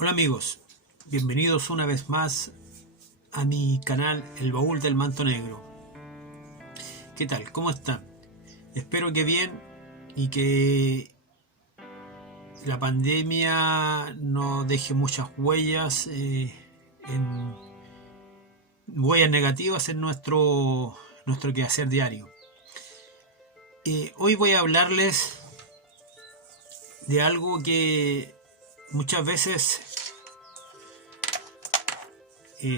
Hola amigos, bienvenidos una vez más a mi canal El Baúl del Manto Negro. ¿Qué tal? ¿Cómo están? Espero que bien y que la pandemia no deje muchas en huellas negativas en nuestro quehacer diario. Hoy voy a hablarles de algo que muchas veces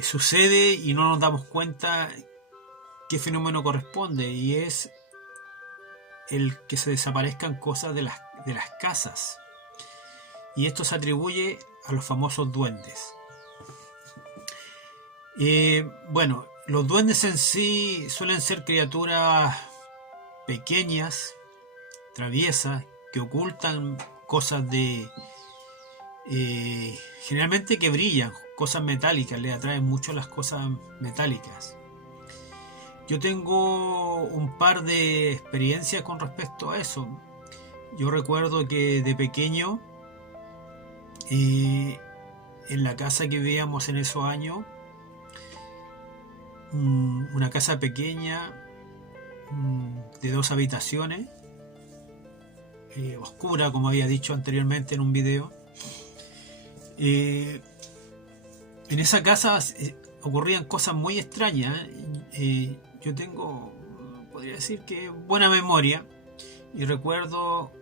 sucede y no nos damos cuenta qué fenómeno corresponde, y es el que se desaparezcan cosas de las casas. Y esto se atribuye a los famosos duendes. Bueno, los duendes en sí suelen ser criaturas pequeñas, traviesas, que ocultan cosas generalmente que brillan, cosas metálicas, le atraen mucho las cosas metálicas. Yo tengo un par de experiencias con respecto a eso. Yo recuerdo que de pequeño, en la casa que vivíamos en esos años, una casa pequeña, de 2 habitaciones, oscura, como había dicho anteriormente en un video. En esa casa ocurrían cosas muy extrañas. Yo podría decir que buena memoria, y tengo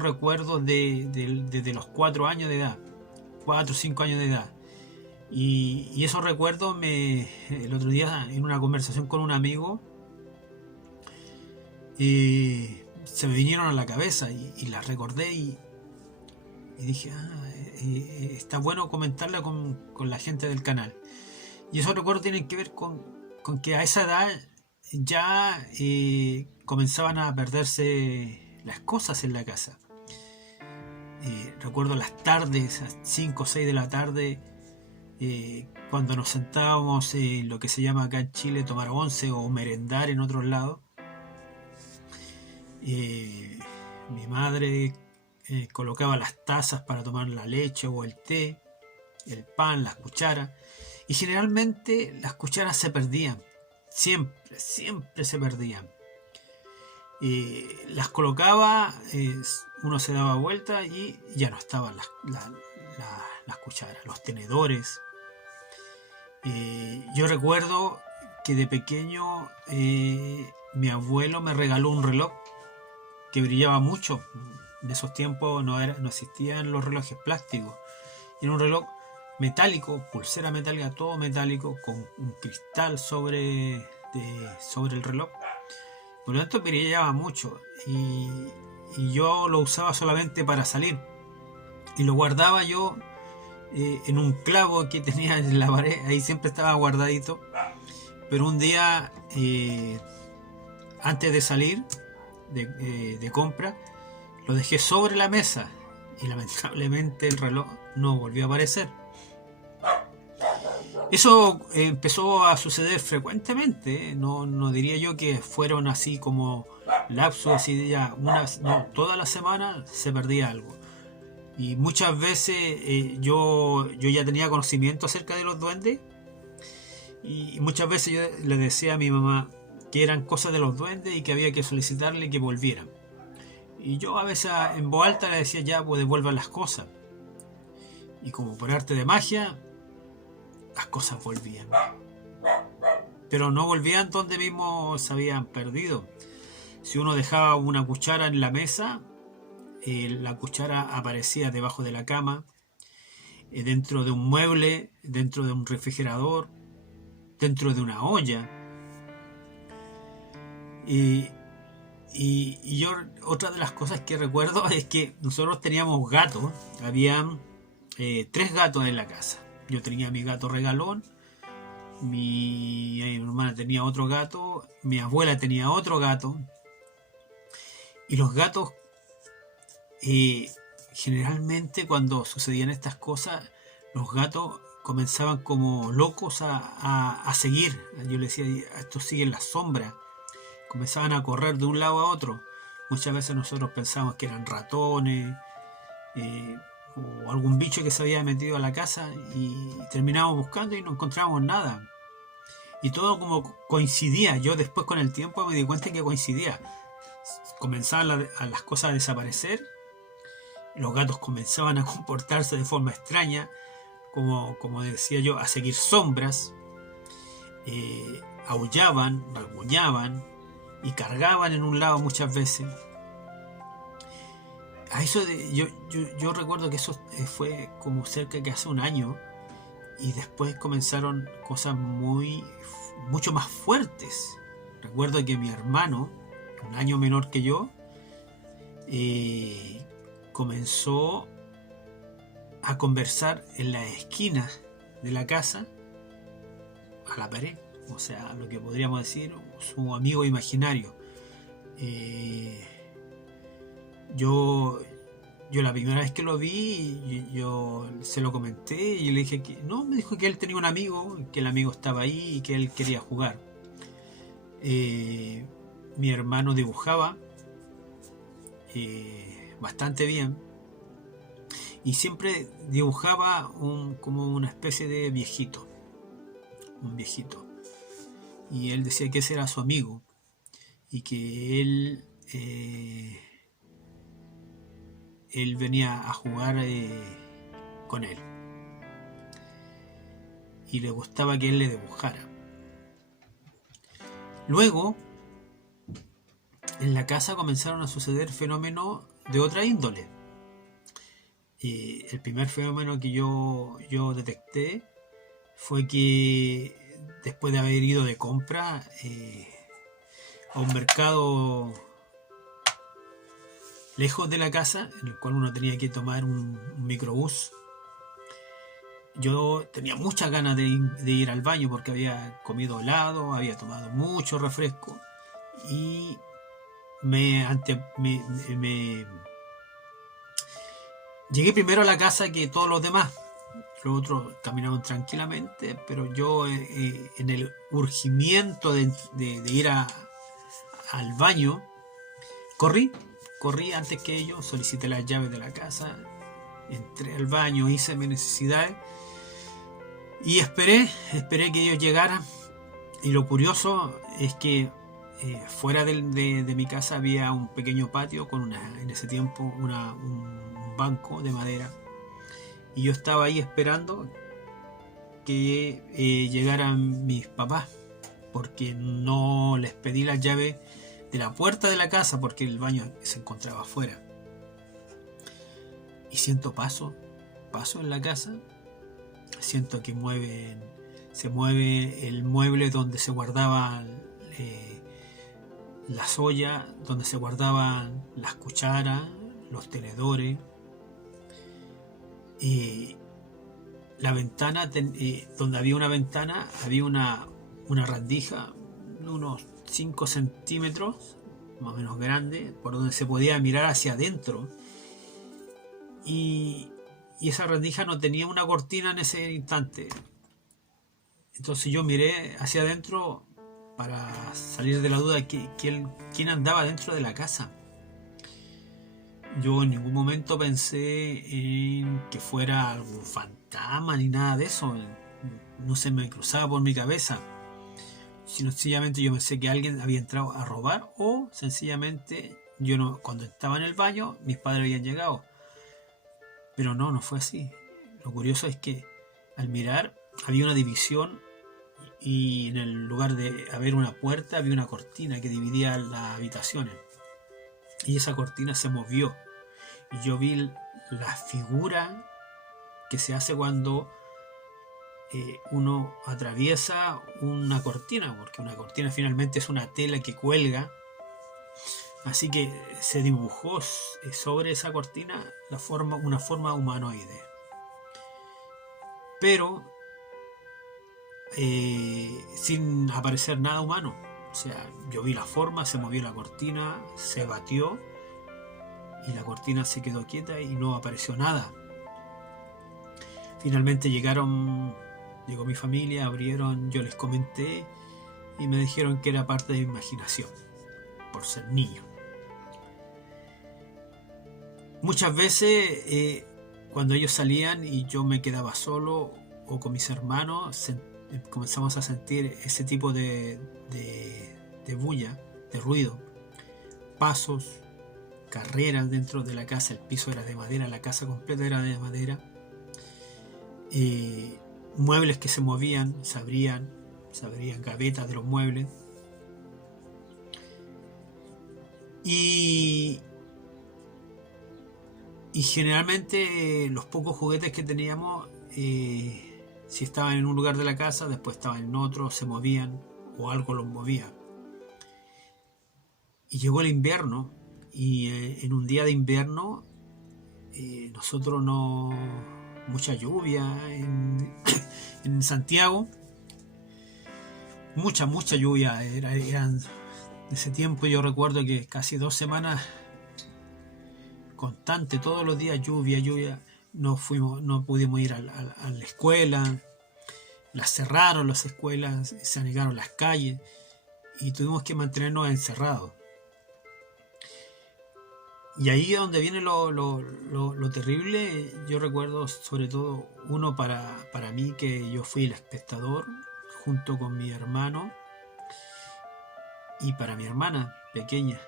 recuerdos desde los 4 años de edad, 4 o 5 años de edad. Y esos recuerdos, el otro día en una conversación con un amigo, se me vinieron a la cabeza y las recordé, y dije, está bueno comentarla con la gente del canal. Y esos recuerdos tienen que ver con que a esa edad ya comenzaban a perderse las cosas en la casa. Recuerdo las tardes, a 5 o 6 de la tarde, cuando nos sentábamos en lo que se llama acá en Chile tomar once o merendar en otros lados. Mi madre colocaba las tazas para tomar la leche o el té, el pan, las cucharas, y generalmente las cucharas se perdían, siempre se perdían. Las colocaba, uno se daba vuelta y ya no estaban las cucharas, los tenedores. Yo recuerdo que de pequeño mi abuelo me regaló un reloj que brillaba mucho. En esos tiempos no existían los relojes plásticos. Era un reloj metálico, pulsera metálica, todo metálico, con un cristal sobre el reloj. Por lo tanto brillaba mucho, y yo lo usaba solamente para salir, y lo guardaba yo en un clavo que tenía en la pared. Ahí siempre estaba guardadito. Pero un día, antes de salir de compra, lo dejé sobre la mesa, y lamentablemente el reloj no volvió a aparecer. Eso empezó a suceder frecuentemente. No diría yo que fueron así como lapsos, así ya no, toda la semana se perdía algo. Y muchas veces yo ya tenía conocimiento acerca de los duendes, y muchas veces yo le decía a mi mamá que eran cosas de los duendes y que había que solicitarle que volvieran. Y yo a veces en voz alta le decía, ya, pues devuelvan las cosas. Y como por arte de magia, las cosas volvían. Pero no volvían donde mismo se habían perdido. Si uno dejaba una cuchara en la mesa, la cuchara aparecía debajo de la cama, dentro de un mueble, dentro de un refrigerador, dentro de una olla. Y yo, otra de las cosas que recuerdo es que nosotros teníamos gatos. Habían 3 gatos en la casa. Yo tenía mi gato regalón, mi hermana tenía otro gato, mi abuela tenía otro gato. Y los gatos, generalmente cuando sucedían estas cosas, los gatos comenzaban como locos a seguir. Yo le decía, estos siguen las sombras. Comenzaban a correr de un lado a otro. Muchas veces nosotros pensábamos que eran ratones, o algún bicho que se había metido a la casa, y terminábamos buscando y no encontrábamos nada. Y todo como coincidía. Yo después con el tiempo me di cuenta que coincidía. Comenzaban las cosas a desaparecer, los gatos comenzaban a comportarse de forma extraña, como decía yo, a seguir sombras, aullaban, rasguñaban y cargaban en un lado muchas veces. A eso yo recuerdo que eso fue como cerca de hace un año, y después comenzaron cosas mucho más fuertes. Recuerdo que mi hermano, un año menor que yo, comenzó a conversar en las esquinas de la casa a la pared, o sea, lo que podríamos decir su amigo imaginario. Yo la primera vez que lo vi, yo se lo comenté y le dije que no, me dijo que él tenía un amigo, que el amigo estaba ahí y que él quería jugar. Mi hermano dibujaba bastante bien, y siempre dibujaba como una especie de viejito, un viejito, y él decía que ese era su amigo y que él venía a jugar con él, y le gustaba que él le dibujara. Luego, en la casa comenzaron a suceder fenómenos de otra índole. El primer fenómeno que yo detecté fue que después de haber ido de compra a un mercado lejos de la casa, en el cual uno tenía que tomar un microbús, yo tenía muchas ganas de ir al baño porque había comido helado, había tomado mucho refresco, y llegué primero a la casa que todos los demás. Los otros caminaban tranquilamente, pero yo en el urgimiento de ir al baño, corrí antes que ellos, solicité las llaves de la casa, entré al baño, hice mis necesidades y esperé que ellos llegaran. Y lo curioso es que fuera de mi casa había un pequeño patio con en ese tiempo un banco de madera, y yo estaba ahí esperando que llegaran mis papás, porque no les pedí las llaves de la puerta de la casa porque el baño se encontraba afuera. Y siento paso en la casa, siento que se mueve el mueble donde se guardaban las ollas, donde se guardaban las cucharas, los tenedores. La ventana, donde había una ventana, había una rendija de unos 5 centímetros, más o menos grande, por donde se podía mirar hacia adentro. Y esa rendija no tenía una cortina en ese instante. Entonces yo miré hacia adentro para salir de la duda de quién andaba dentro de la casa. Yo en ningún momento pensé en que fuera algún fantasma ni nada de eso. No se me cruzaba por mi cabeza. Sino sencillamente yo pensé que alguien había entrado a robar, o sencillamente cuando estaba en el baño mis padres habían llegado. Pero no fue así. Lo curioso es que al mirar había una división, y en el lugar de haber una puerta había una cortina que dividía las habitaciones, y esa cortina se movió, y yo vi la figura que se hace cuando uno atraviesa una cortina, porque una cortina finalmente es una tela que cuelga. Así que se dibujó sobre esa cortina una forma humanoide, pero sin aparecer nada humano. O sea, yo vi la forma, se movió la cortina, se batió y la cortina se quedó quieta y no apareció nada. Finalmente llegó mi familia, abrieron, yo les comenté y me dijeron que era parte de mi imaginación, por ser niño. Muchas veces cuando ellos salían y yo me quedaba solo o con mis hermanos, comenzamos a sentir ese tipo de bulla, de ruido, pasos, carreras dentro de la casa. El piso era de madera, la casa completa era de madera, muebles que se movían, se abrían gavetas de los muebles, y generalmente los pocos juguetes que teníamos, si estaban en un lugar de la casa, después estaban en otro, se movían o algo los movía. Y llegó el invierno, y en un día de invierno, nosotros no... mucha lluvia en Santiago, mucha lluvia, eran de ese tiempo. Yo recuerdo que casi 2 semanas constante, todos los días lluvia. No pudimos ir a la escuela, las cerraron las escuelas, se anegaron las calles y tuvimos que mantenernos encerrados. Y ahí es donde viene lo terrible. Yo recuerdo sobre todo uno para mí, que yo fui el espectador junto con mi hermano y para mi hermana pequeña,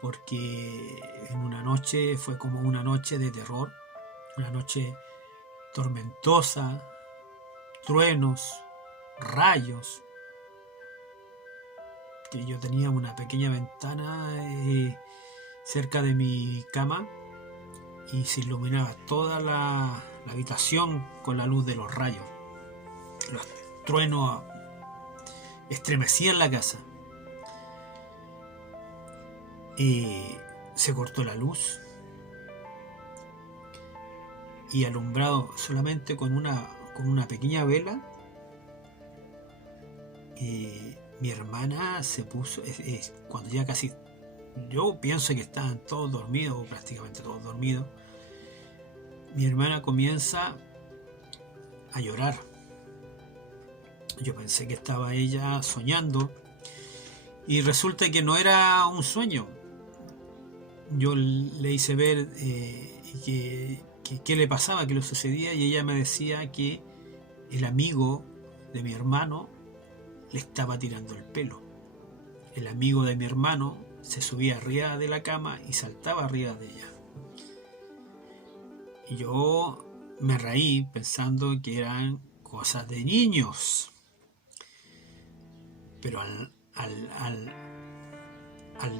porque en una noche fue como una noche de terror, una noche tormentosa, truenos, rayos, que yo tenía una pequeña ventana cerca de mi cama y se iluminaba toda la habitación con la luz de los rayos. Los truenos estremecían la casa. Se cortó la luz y alumbrado solamente con una pequeña vela, mi hermana se puso, cuando ya casi, yo pienso que estaban todos dormidos, o prácticamente todos dormidos, mi hermana comienza a llorar. Yo pensé que estaba ella soñando y resulta que no era un sueño. Yo le hice ver qué le pasaba, qué le sucedía, y ella me decía que el amigo de mi hermano le estaba tirando el pelo. El amigo de mi hermano se subía arriba de la cama y saltaba arriba de ella. Y yo me reí pensando que eran cosas de niños. Pero al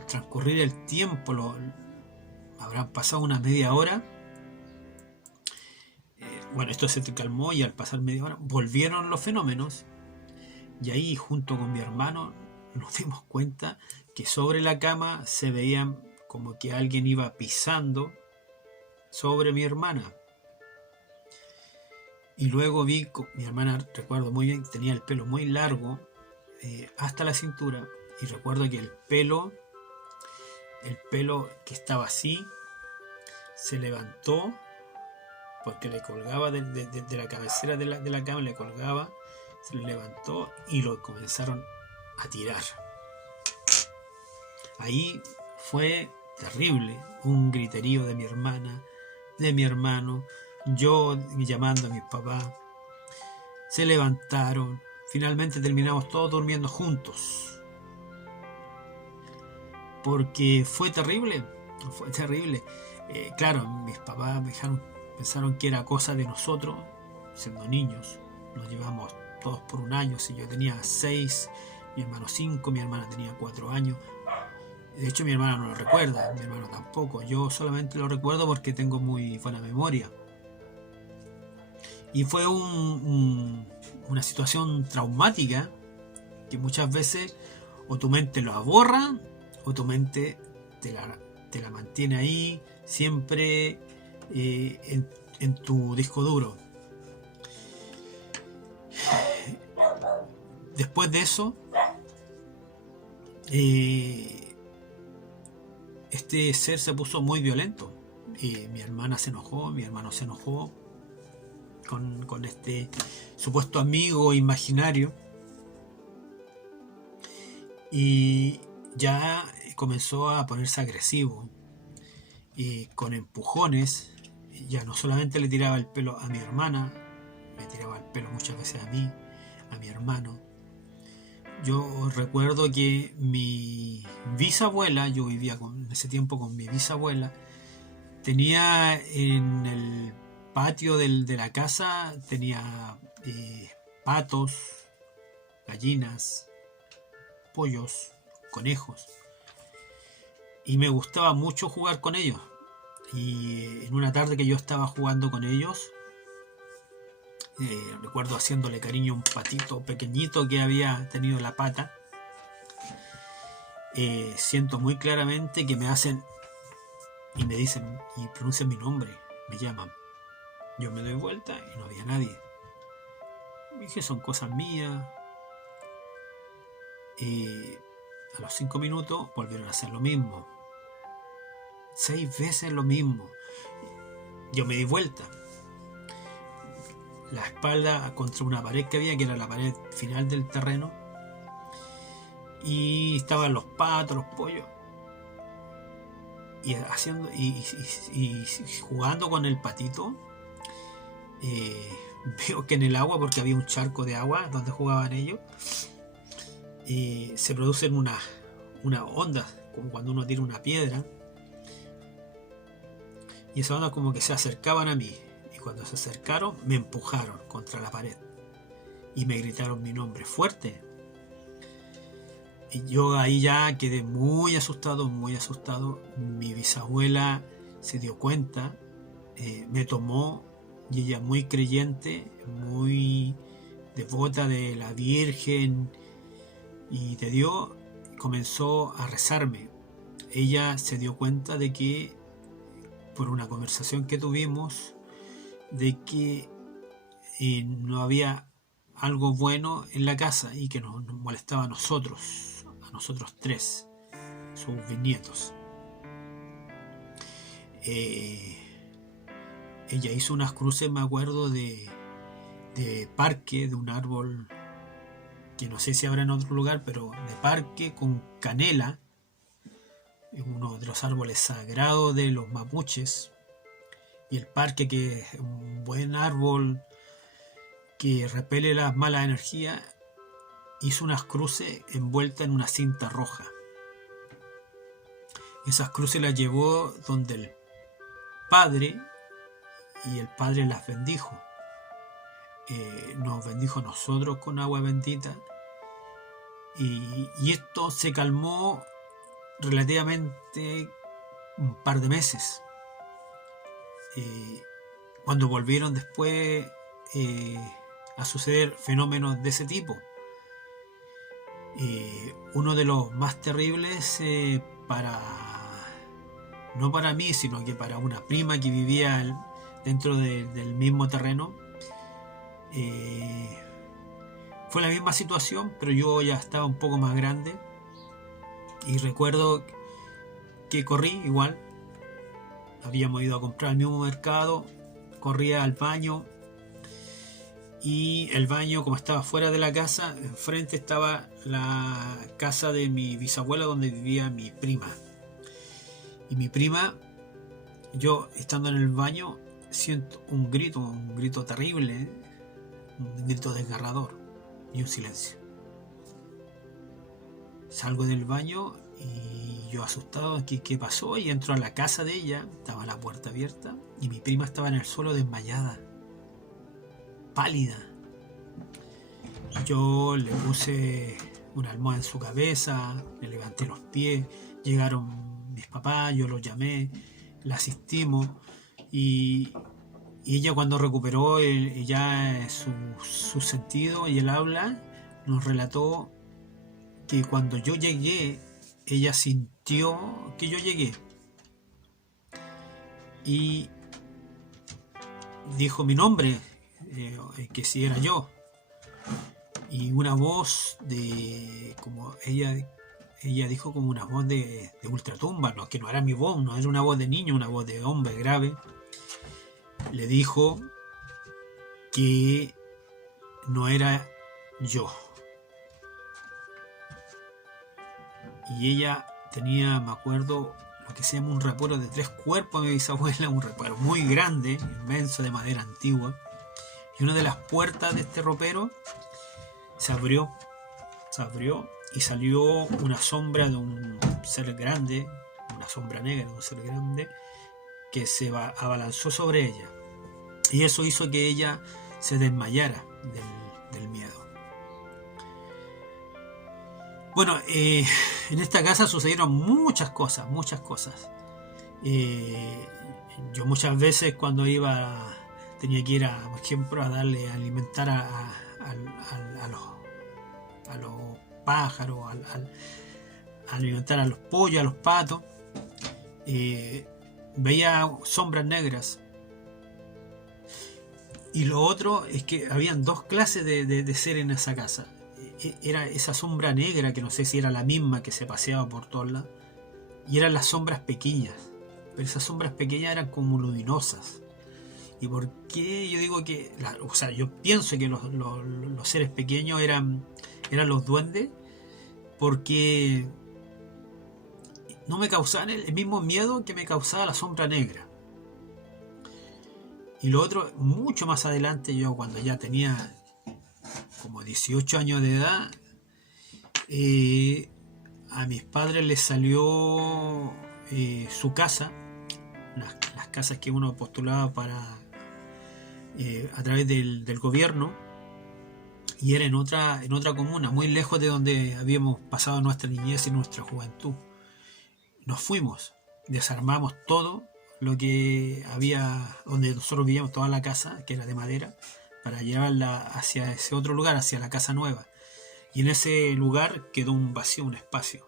transcurrir el tiempo, habrán pasado una media hora, bueno, esto se calmó, y al pasar media hora volvieron los fenómenos, y ahí junto con mi hermano nos dimos cuenta que sobre la cama se veían como que alguien iba pisando sobre mi hermana. Y luego vi, mi hermana, recuerdo muy bien, tenía el pelo muy largo, hasta la cintura, y recuerdo que el pelo que estaba así se levantó, porque le colgaba de la cabecera de la cama, le colgaba, se le levantó y lo comenzaron a tirar. Ahí fue terrible, un griterío de mi hermana, de mi hermano, yo llamando a mis papás. Se levantaron, finalmente terminamos todos durmiendo juntos, porque fue terrible. Claro, mis papás pensaron que era cosa de nosotros, siendo niños. Nos llevamos todos por un año. Si yo tenía 6, mi hermano 5, mi hermana tenía 4 años. De hecho, mi hermana no lo recuerda, mi hermano tampoco. Yo solamente lo recuerdo porque tengo muy buena memoria. Y fue una situación traumática que muchas veces o tu mente lo aborra o tu mente te la mantiene ahí siempre en tu disco duro. Después de eso, este ser se puso muy violento. Mi hermana se enojó, mi hermano se enojó con este supuesto amigo imaginario, y ya comenzó a ponerse agresivo, y con empujones ya no solamente le tiraba el pelo a mi hermana, me tiraba el pelo muchas veces a mí, a mi hermano. Yo recuerdo que mi bisabuela, yo vivía en ese tiempo con mi bisabuela, tenía en el patio de la casa, tenía patos, gallinas, pollos, conejos, y me gustaba mucho jugar con ellos. Y en una tarde que yo estaba jugando con ellos, recuerdo haciéndole cariño a un patito pequeñito que había tenido la pata. Siento muy claramente que me hacen y me dicen y pronuncian mi nombre, me llaman. Yo me doy vuelta y no había nadie. Dije, son cosas mías. A los 5 minutos volvieron a hacer lo mismo. 6 veces lo mismo. Yo me di vuelta, la espalda contra una pared que había, que era la pared final del terreno, y estaban los patos, los pollos, y haciendo y jugando con el patito. Veo que en el agua, porque había un charco de agua donde jugaban ellos, se producen una onda, como cuando uno tira una piedra, y esas ondas como que se acercaban a mí, y cuando se acercaron me empujaron contra la pared y me gritaron mi nombre fuerte. Y yo ahí ya quedé muy asustado, muy asustado. Mi bisabuela se dio cuenta, me tomó, y ella muy creyente, muy devota de la Virgen y de Dios, comenzó a rezarme. Ella se dio cuenta de que, por una conversación que tuvimos, de que no había algo bueno en la casa y que nos molestaba a nosotros 3, sus bisnietos. Ella hizo unas cruces, me acuerdo, de parque, de un árbol que no sé si habrá en otro lugar, pero de parque con canela, uno de los árboles sagrados de los mapuches, y el parque, que es un buen árbol que repele las malas energías, hizo unas cruces envueltas en una cinta roja. Esas cruces las llevó donde el padre, y el padre las bendijo. Nos bendijo a nosotros con agua bendita, y esto se calmó relativamente un par de meses. Cuando volvieron después a suceder fenómenos de ese tipo, uno de los más terribles, no para mí, sino que para una prima que vivía dentro del mismo terreno, fue la misma situación, pero yo ya estaba un poco más grande, y recuerdo que corrí igual. Habíamos ido a comprar al mismo mercado, corría al baño, y el baño, como estaba fuera de la casa, enfrente estaba la casa de mi bisabuela donde vivía mi prima. Y mi prima, yo estando en el baño, siento un grito terrible, un grito desgarrador, y un silencio. Salgo del baño y yo asustado, ¿qué pasó? Y entro a la casa de ella, estaba la puerta abierta y mi prima estaba en el suelo desmayada, pálida. Yo le puse una almohada en su cabeza, le levanté los pies, llegaron mis papás, yo los llamé, la asistimos, y ella, cuando recuperó ella su sentido y el habla, nos relató que cuando yo llegué, ella sintió que yo llegué y dijo mi nombre, que si era yo, y una voz como ella dijo, como una voz de ultratumba, no, que no era mi voz, no era una voz de niño, una voz de hombre grave. Le dijo que no era yo. Y ella tenía, me acuerdo, lo que se llama un ropero de 3 cuerpos de mi bisabuela, un ropero muy grande, inmenso, de madera antigua. Y una de las puertas de este ropero se abrió y salió una sombra de un ser grande, una sombra negra de un ser grande, que se abalanzó sobre ella. Y eso hizo que ella se desmayara del miedo. Bueno, en esta casa sucedieron muchas cosas. Yo muchas veces cuando tenía que ir, por ejemplo, a darle a alimentar a los pájaros, a alimentar a los pollos, a los patos, veía sombras negras. Y lo otro es que habían 2 clases de ser en esa casa. Era esa sombra negra, que no sé si era la misma que se paseaba por todos lados, y eran las sombras pequeñas. Pero esas sombras pequeñas eran como luminosas. ¿Y por qué yo digo que... yo pienso que los seres pequeños eran los duendes, porque no me causaban el mismo miedo que me causaba la sombra negra. Y lo otro, mucho más adelante, yo cuando ya tenía como 18 años de edad, a mis padres les salió su casa, las casas que uno postulaba a través del gobierno, y era en otra comuna, muy lejos de donde habíamos pasado nuestra niñez y nuestra juventud. Nos fuimos, desarmamos todo lo que había, donde nosotros vivíamos, toda la casa, que era de madera, para llevarla hacia ese otro lugar, hacia la casa nueva. Y en ese lugar quedó un vacío, un espacio.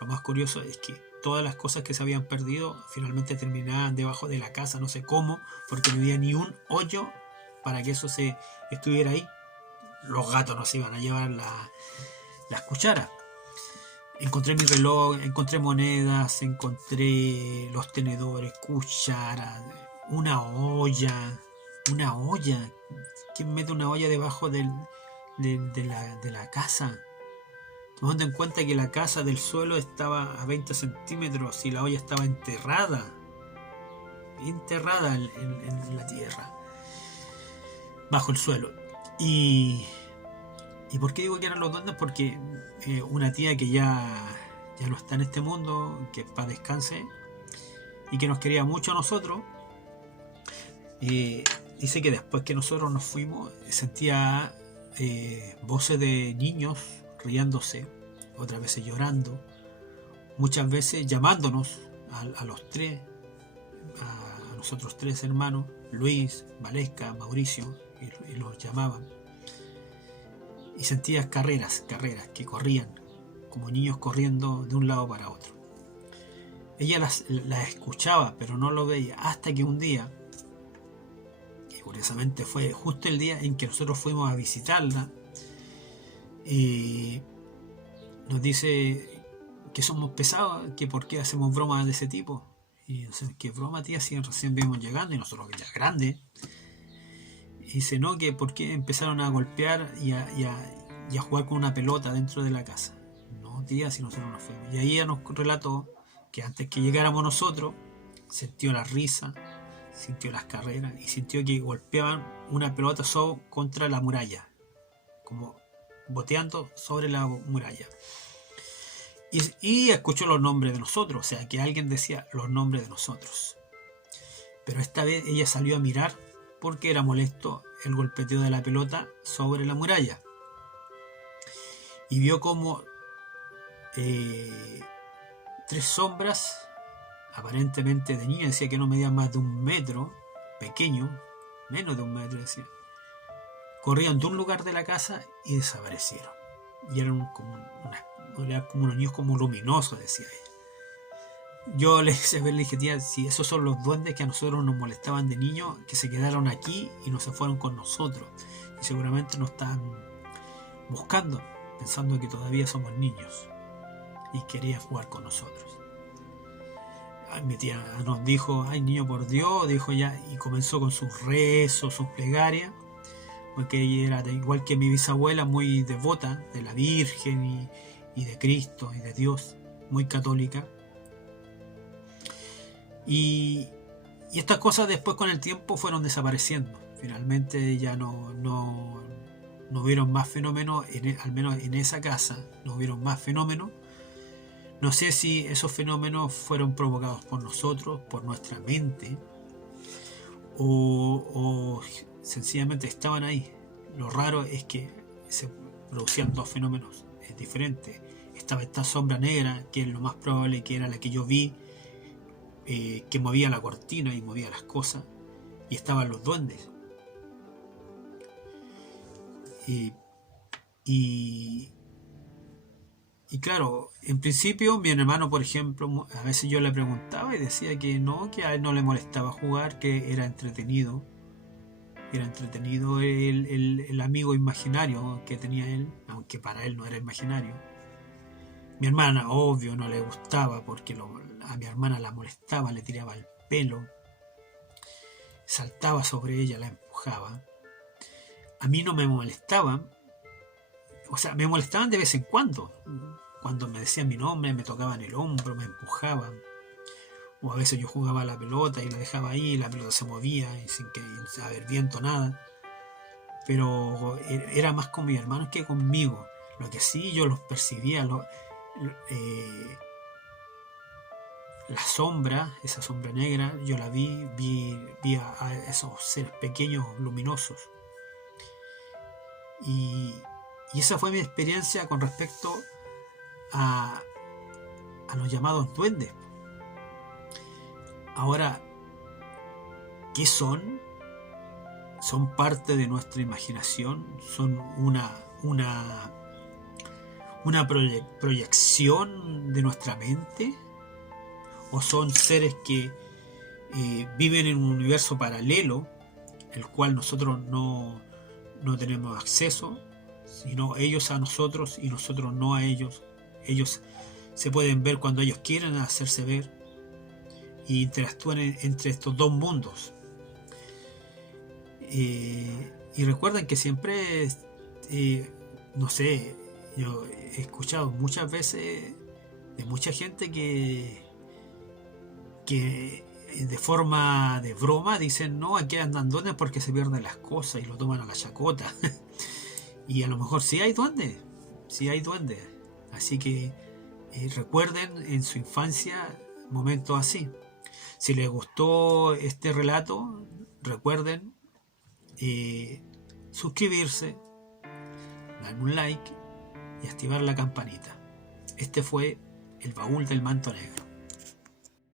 Lo más curioso es que todas las cosas que se habían perdido finalmente terminaban debajo de la casa, no sé cómo, porque no había ni un hoyo para que eso estuviera ahí. Los gatos nos iban a llevar las cucharas. Encontré mi reloj, encontré monedas, encontré los tenedores, cucharas, una olla. ¿Quién mete una olla debajo de la casa? Tomando en cuenta que la casa del suelo estaba a 20 centímetros y la olla estaba enterrada en la tierra, bajo el suelo. ¿Y por qué digo que eran los duendes? Porque una tía que ya no está en este mundo, que para descanse, y que nos quería mucho a nosotros, dice que después que nosotros nos fuimos sentía voces de niños riéndose, otras veces llorando, muchas veces llamándonos a los 3, a nosotros 3 hermanos, Luis, Valesca, Mauricio, y los llamaban. Y sentía carreras que corrían, como niños corriendo de un lado para otro. Ella las escuchaba, pero no lo veía, hasta que un día, que curiosamente fue justo el día en que nosotros fuimos a visitarla, y nos dice que somos pesados, que por qué hacemos bromas de ese tipo. Y no sé, ¿qué broma, tía? Si recién vimos llegando y nosotros ya grandes. Y dice, no, que por qué empezaron a golpear y a jugar con una pelota dentro de la casa. No, tía, si nosotros nos fuimos. Y ahí ella nos relató que antes que llegáramos nosotros, sintió la risa, sintió las carreras y sintió que golpeaban una pelota contra la muralla, como boteando sobre la muralla. Y escuchó los nombres de nosotros, o sea, que alguien decía los nombres de nosotros. Pero esta vez ella salió a mirar porque era molesto el golpeteo de la pelota sobre la muralla. Y vio como 3 sombras, aparentemente de niños, decía que no medían más de 1 metro, pequeño, menos de 1 metro, decía, corrían de un lugar de la casa y desaparecieron. Y eran como unos niños como luminosos, decía ella. Yo le dije, tía, si esos son los duendes que a nosotros nos molestaban de niños, que se quedaron aquí y no se fueron con nosotros. Y seguramente nos están buscando, pensando que todavía somos niños y querían jugar con nosotros. Mi tía nos dijo, ay niño, por Dios, dijo ya, y comenzó con sus rezos, sus plegarias, porque ella era igual que mi bisabuela, muy devota de la Virgen y de Cristo y de Dios, muy católica. Y, y estas cosas después con el tiempo fueron desapareciendo. Finalmente ya no hubieron más fenómenos, al menos en esa casa, no hubieron más fenómenos. No sé si esos fenómenos fueron provocados por nosotros, por nuestra mente, o sencillamente estaban ahí. Lo raro es que se producían dos fenómenos diferentes. Estaba esta sombra negra, que es lo más probable que era la que yo vi, que movía la cortina y movía las cosas, y estaban los duendes. Y claro, en principio mi hermano, por ejemplo, a veces yo le preguntaba y decía que no, que a él no le molestaba jugar, que era entretenido. Era entretenido el amigo imaginario que tenía él, aunque para él no era imaginario. Mi hermana, obvio, no le gustaba porque a mi hermana la molestaba, le tiraba el pelo, saltaba sobre ella, la empujaba. A mí no me molestaban, o sea, me molestaban de vez en cuando me decían mi nombre, me tocaban el hombro, me empujaban. O a veces yo jugaba a la pelota y la dejaba ahí, y la pelota se movía y sin haber viento, nada. Pero era más con mis hermanos que conmigo. Lo que sí yo los percibía, la sombra, esa sombra negra, yo la vi a esos seres pequeños, luminosos. Y esa fue mi experiencia con respecto a los llamados duendes. Ahora, ¿qué son? Son parte de nuestra imaginación, son una proyección de nuestra mente, o son seres que viven en un universo paralelo, el cual nosotros no tenemos acceso, sino ellos a nosotros y nosotros no a ellos. Ellos se pueden ver cuando ellos quieren hacerse ver y interactúan entre estos dos mundos. Y recuerden que siempre, no sé, yo he escuchado muchas veces de mucha gente que de forma de broma dicen, no, aquí andan duendes porque se pierden las cosas y lo toman a la chacota. Y a lo mejor sí hay duendes. Así que recuerden en su infancia momentos así. Si les gustó este relato, recuerden suscribirse, darme un like y activar la campanita. Este fue el baúl del manto negro.